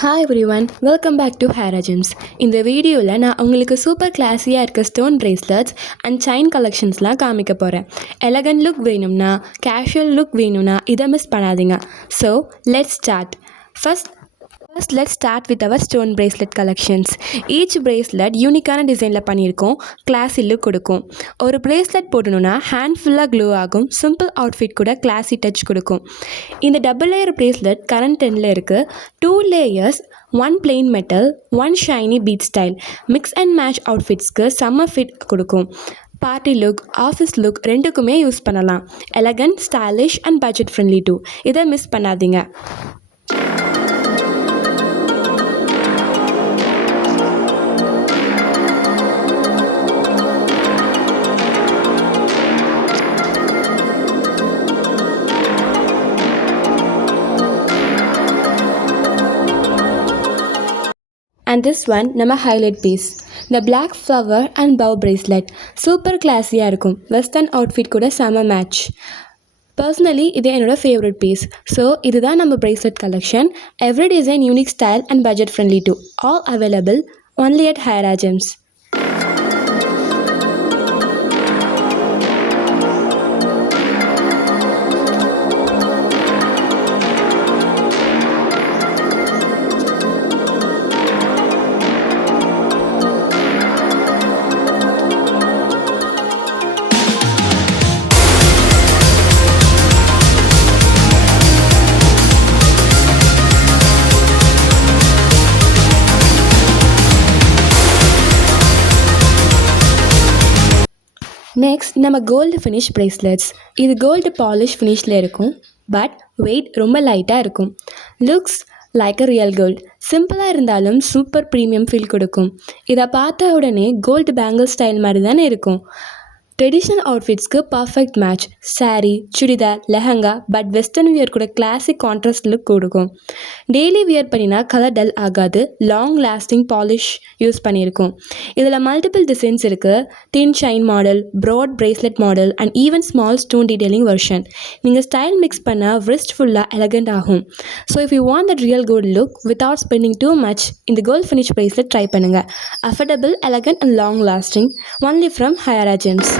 Hi everyone, welcome back to Heera Gems. இந்த வீடியோவில் நான் உங்களுக்கு சூப்பர் கிளாஸியாக இருக்க ஸ்டோன் பிரேஸ்லெட்ஸ் அண்ட் செயின் கலெக்ஷன்ஸ்லாம் காமிக்க போகிறேன். எலகன்ட் லுக் வேணும்னா, கேஷுவல் லுக் வேணும்னா இதை மிஸ் பண்ணாதீங்க. So let's start. First, let's start with our stone bracelet collections. Each bracelet யூனிக்கான டிசைனில் பண்ணியிருக்கோம், கிளாஸி லுக் கொடுக்கும். ஒரு பிரேஸ்லெட் போடணுன்னா ஹேண்ட் ஃபுல்லாக க்ளோ ஆகும், சிம்பிள் அவுட்ஃபிட் கூட கிளாஸி டச் கொடுக்கும். இந்த டபுள் லேயர் பிரேஸ்லெட் கரண்ட் ட்ரெண்டில் இருக்குது. 2 layers, 1 plain metal, 1 shiny bead style. Mix and match அவுட்ஃபிட்ஸ்க்கு செம்ம ஃபிட் கொடுக்கும். பார்ட்டி லுக், ஆஃபீஸ் லுக் ரெண்டுக்குமே யூஸ் பண்ணலாம். Elegant, stylish and budget friendly too. இதை மிஸ் பண்ணாதீங்க. And this one நம்ம highlight piece, the black flower and bow bracelet. Super கிளாஸியாக இருக்கும், வெஸ்டர்ன் அவுட்ஃபிட் கூட செம மேட்ச். பர்சனலி இது என்னோட ஃபேவரட் பீஸ். ஸோ இதுதான் நம்ம bracelet collection. Every design unique style and budget friendly too. All available only at Hira Gems. Next நம்ம gold finish bracelets. இது கோல்டு பாலிஷ் ஃபினிஷில் இருக்கும், பட் வெயிட் ரொம்ப லைட்டாக இருக்கும். Looks like a real gold. சிம்பிளாக இருந்தாலும் சூப்பர் ப்ரீமியம் ஃபீல் கொடுக்கும். இதை பார்த்த உடனே கோல்டு பேங்கிள் ஸ்டைல் மாதிரி தானே இருக்கும். ட்ரெடிஷ்னல் அவுட்ஃபிட்ஸ்க்கு perfect match. Sari, churidar, lehenga, but western wear கூட கிளாசிக் கான்ட்ராஸ்ட் லுக் கொடுக்கும். டெய்லி வியர் பண்ணினா கலர் டல் ஆகாது. லாங் லாஸ்டிங் பாலிஷ் யூஸ் பண்ணியிருக்கோம். இதில் மல்டிபிள் டிசைன்ஸ் இருக்குது. Thin shine model, broad bracelet model and even small stone detailing version. நீங்கள் style mix பண்ணால் wrist ஃபுல்லாக எலகண்ட் ஆகும். So if you want that real gold look without spending too much, இந்த gold finish bracelet try பண்ணுங்கள். Affordable, elegant and long lasting. Only from Hira Gems.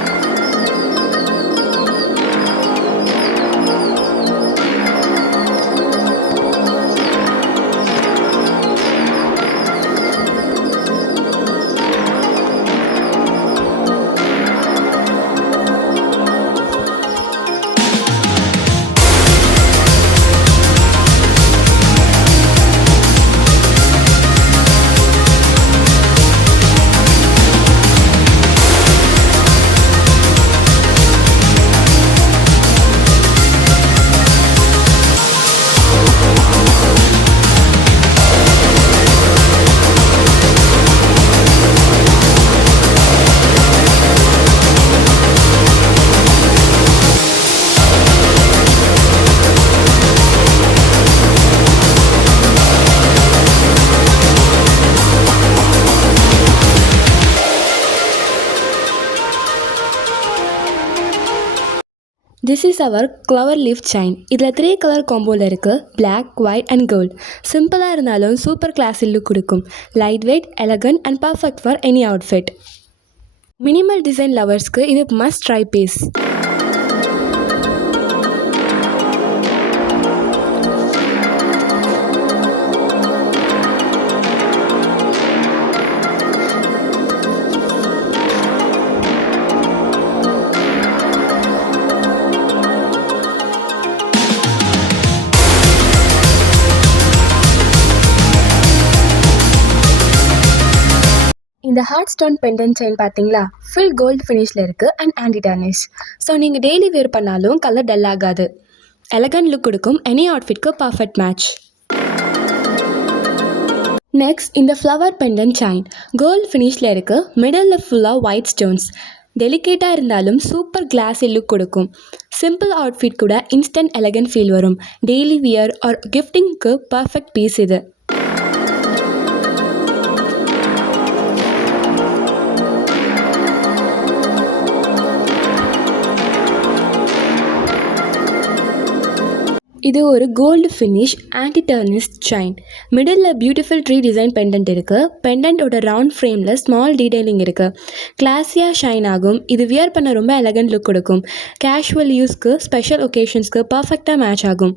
This is our clover leaf chain. இதில் 3 கலர் காம்போவில் இருக்குது, black, white and gold. சிம்பிளாக இருந்தாலும் super classy look கொடுக்கும். Light weight, elegant and perfect for any outfit. Minimal design லவர்ஸ்க்கு இது must try piece. இந்த heart stone pendant chain பார்த்தீங்களா, ஃபுல் கோல்டு ஃபினிஷில் இருக்குது அண்ட் ஆன்டி டார்னிஷ். ஸோ நீங்கள் டெய்லி வேர் பண்ணாலும் கலர் டல் ஆகாது. எலகன்ட் லுக் கொடுக்கும், எனி அவுட்ஃபிட்க்கு பர்ஃபெக்ட் மேட்ச். நெக்ஸ்ட் இந்த ஃப்ளவர் பெண்டன்ட் செயின் கோல்டு ஃபினிஷில் இருக்குது, மிடில் ஃபுல்லாக ஒயிட் ஸ்டோன்ஸ். டெலிகேட்டாக இருந்தாலும் சூப்பர் கிளாஸி லுக் கொடுக்கும். சிம்பிள் அவுட்ஃபிட் கூட இன்ஸ்டன்ட் எலகன்ட் ஃபீல் வரும். டெய்லி வியர் ஆர் கிஃப்டிங்க்கு பர்ஃபெக்ட் பீஸ் இது. இது ஒரு gold finish anti tarnished chain. Middle beautiful tree design pendant இருக்குது. பெண்டன்ட்டோட ரவுண்ட் ஃப்ரேமில் ஸ்மால் டீடைலிங் இருக்குது. கிளாஸியாக ஷைன் ஆகும். இது வியர் பண்ண ரொம்ப எலகண்ட் லுக் கொடுக்கும். கேஷுவல் யூஸ்க்கு, ஸ்பெஷல் ஒகேஷன்ஸ்க்கு பர்ஃபெக்டாக மேட்ச் ஆகும்.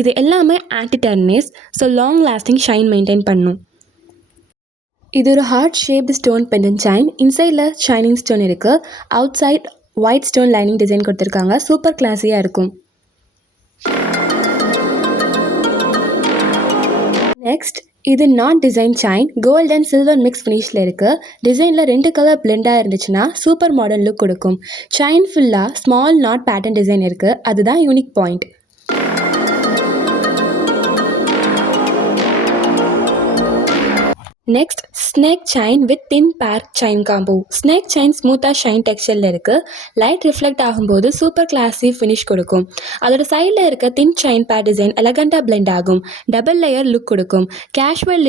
இது எல்லாமே anti tarnished, so long lasting shine maintain பண்ணும். இது ஒரு heart shaped stone pendant chain. இன்சைடில் ஷைனிங் ஸ்டோன் இருக்குது. Out side white stone lining design கொடுத்துருக்காங்க. சூப்பர் கிளாஸியாக இருக்கும். நெக்ஸ்ட் இது knot design chain. Gold and silver mix ஃபினிஷில் இருக்குது. டிசைனில் 2 கலர் பிளெண்டாக இருந்துச்சுன்னா சூப்பர் மாடர்ன் லுக் கொடுக்கும். செயின் ஃபுல்லாக ஸ்மால் நாட் பேட்டர்ன் டிசைன் இருக்குது. அதுதான் unique point. Next snake chain with thin bar chain combo. Snake chain ஸ்மூத்தாக ஷைன் டெக்ஸ்சரில் இருக்குது. லைட் ரிஃப்ளெக்ட் ஆகும்போது சூப்பர் கிளாஸி ஃபினிஷ் கொடுக்கும். அதோட சைடில் இருக்க தின் செயின் பேர் டிசைன் எலகண்டாக பிளெண்ட் ஆகும். டபுள் லேயர் லுக் கொடுக்கும். கேஷுவல்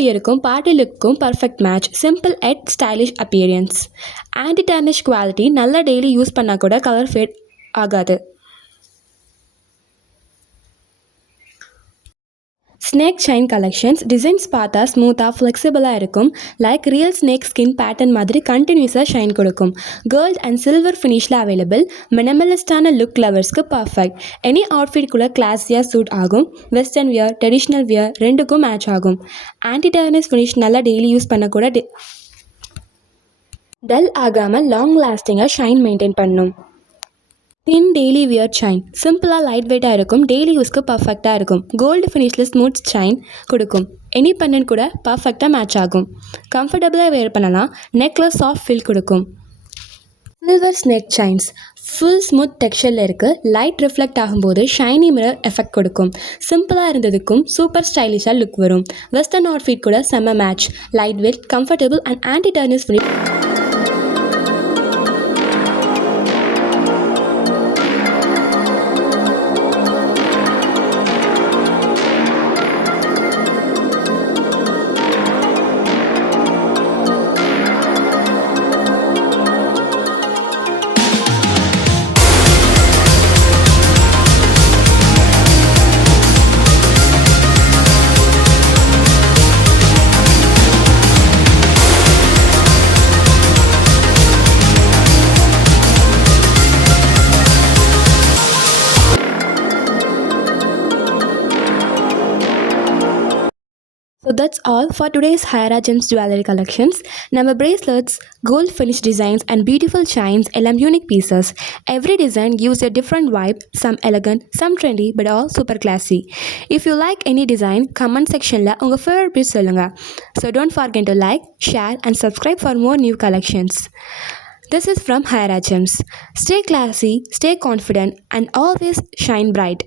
வியருக்கும் பார்ட்டி லுக்கும் perfect match. Simple and stylish appearance. Anti tarnish quality. நல்லா டெய்லி யூஸ் பண்ணால் கூட கலர் ஃபேட் ஆகாது. Snake chain collections. டிசைன்ஸ் பார்த்தா ஸ்மூத்தாக ஃப்ளெக்சிபிளாக இருக்கும். Like real snake skin pattern மாதிரி கண்டினியூஸாக ஷைன் கொடுக்கும். கோல்ட் அண்ட் சில்வர் ஃபினிஷில் அவைலபிள். மினிமலிஸ்டான லுக் லவர்ஸ்க்கு பர்ஃபெக்ட். எனி அவுட்ஃபிட்குள்ளே கிளாஸியாக சூட் ஆகும். வெஸ்டர்ன் வியர், ட்ரெடிஷ்னல் வியர் ரெண்டுக்கும் மேட்ச் ஆகும். ஆன்டி டர்னிஷ் ஃபினிஷ் நல்லா டெய்லி யூஸ் பண்ணக்கூட டல் ஆகாமல் லாங் லாஸ்டிங்காக ஷைன் மெயின்டைன் பண்ணும். Thin daily wear chain. சிம்பிளாக லைட் வெயிட்டாக இருக்கும். டெய்லி யூஸ்க்கு பர்ஃபெக்டாக இருக்கும். கோல்டு ஃபினிஷில் ஸ்மூத் செயின் கொடுக்கும். எனி பெண்டன்ட் கூட பர்ஃபெக்டாக மேட்ச் ஆகும். கம்ஃபர்டபுளாக வேர் பண்ணலாம். நெக்கில் சாஃப்ட் ஃபீல் கொடுக்கும். Silver snake chains. Full smooth டெக்ஸ்சரில் இருக்குது. லைட் ரிஃப்ளெக்ட் ஆகும்போது ஷைனி மிரர் எஃபெக்ட் கொடுக்கும். சிம்பிளாக இருந்ததுக்கும் சூப்பர் ஸ்டைலிஷாக லுக் வரும். வெஸ்டர்ன் அவுட்ஃபிட் கூட செம்ம match. Light weight, comfortable and anti tarnish finish. So that's all for today's Hyra Gems jewelry collections. நம்ம bracelets, gold finish designs and beautiful chains எல்லாம் unique pieces. Every design gives a different vibe, some elegant, some trendy, but all super classy. If you like any design, comment sectionல உங்க favorite piece சொல்லுங்க. So don't forget to like, share and subscribe for more new collections. This is from Hyra Gems. Stay classy, stay confident and always shine bright.